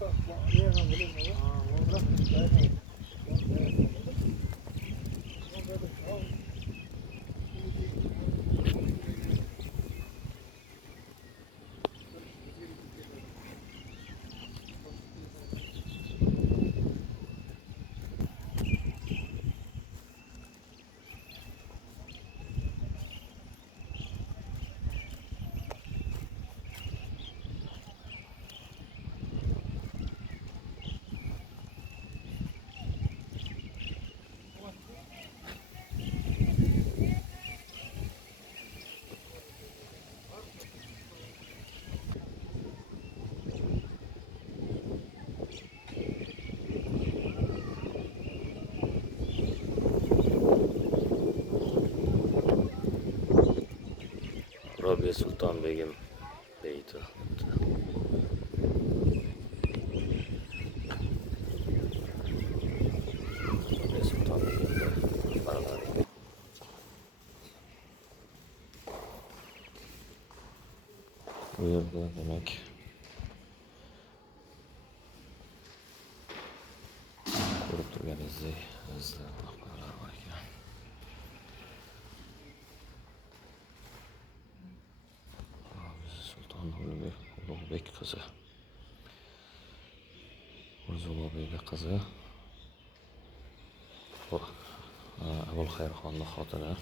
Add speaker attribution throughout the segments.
Speaker 1: Ah, bu da. Robiya Sultonbegim beyti. Robiya Sultonbegimni baralari. Bu yerda demak ko'rib turganingizdek bizda maqbarlar bor ulug'bek qizi mirzulo qizi abul xayrxonni xotini.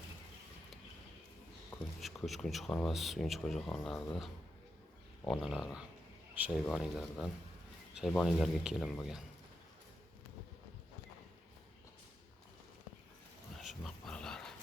Speaker 1: Ko'chkunchixon va suyunchixo'jaxonlarni onalari. Shayboniylardan. Shayboniylarga kelin bo'lgan. Shu maqbaralari.